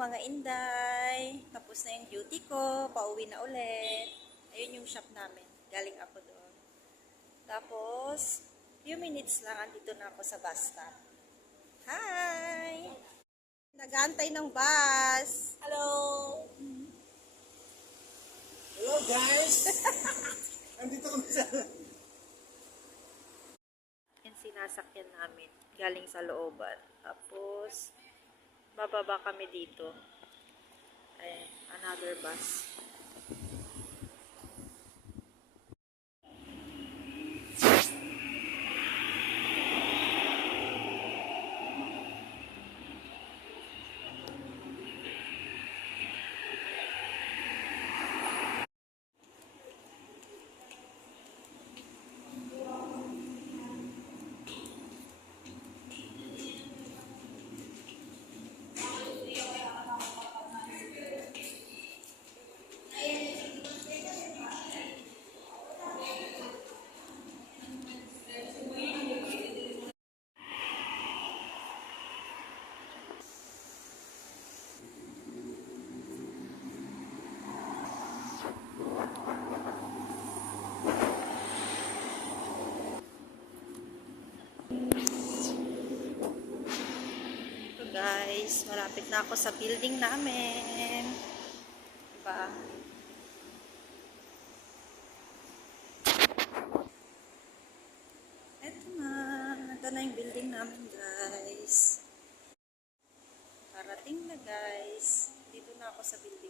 mga inday. Tapos na yung duty ko. Pauwi na ulit. Ayun yung shop namin. Galing ako doon. Tapos, few minutes lang, andito na ako sa bus stop. Hi! Nag-aantay ng bus. Hello! Hello guys! Andito kami sa... Yan sinasakyan namin. Galing sa looban. Tapos, bababa kami dito. Ayan, another bus. Guys, malapit na ako sa building namin. Diba? Eto na. Ito na yung building namin, guys. Parating na, guys. Dito na ako sa building.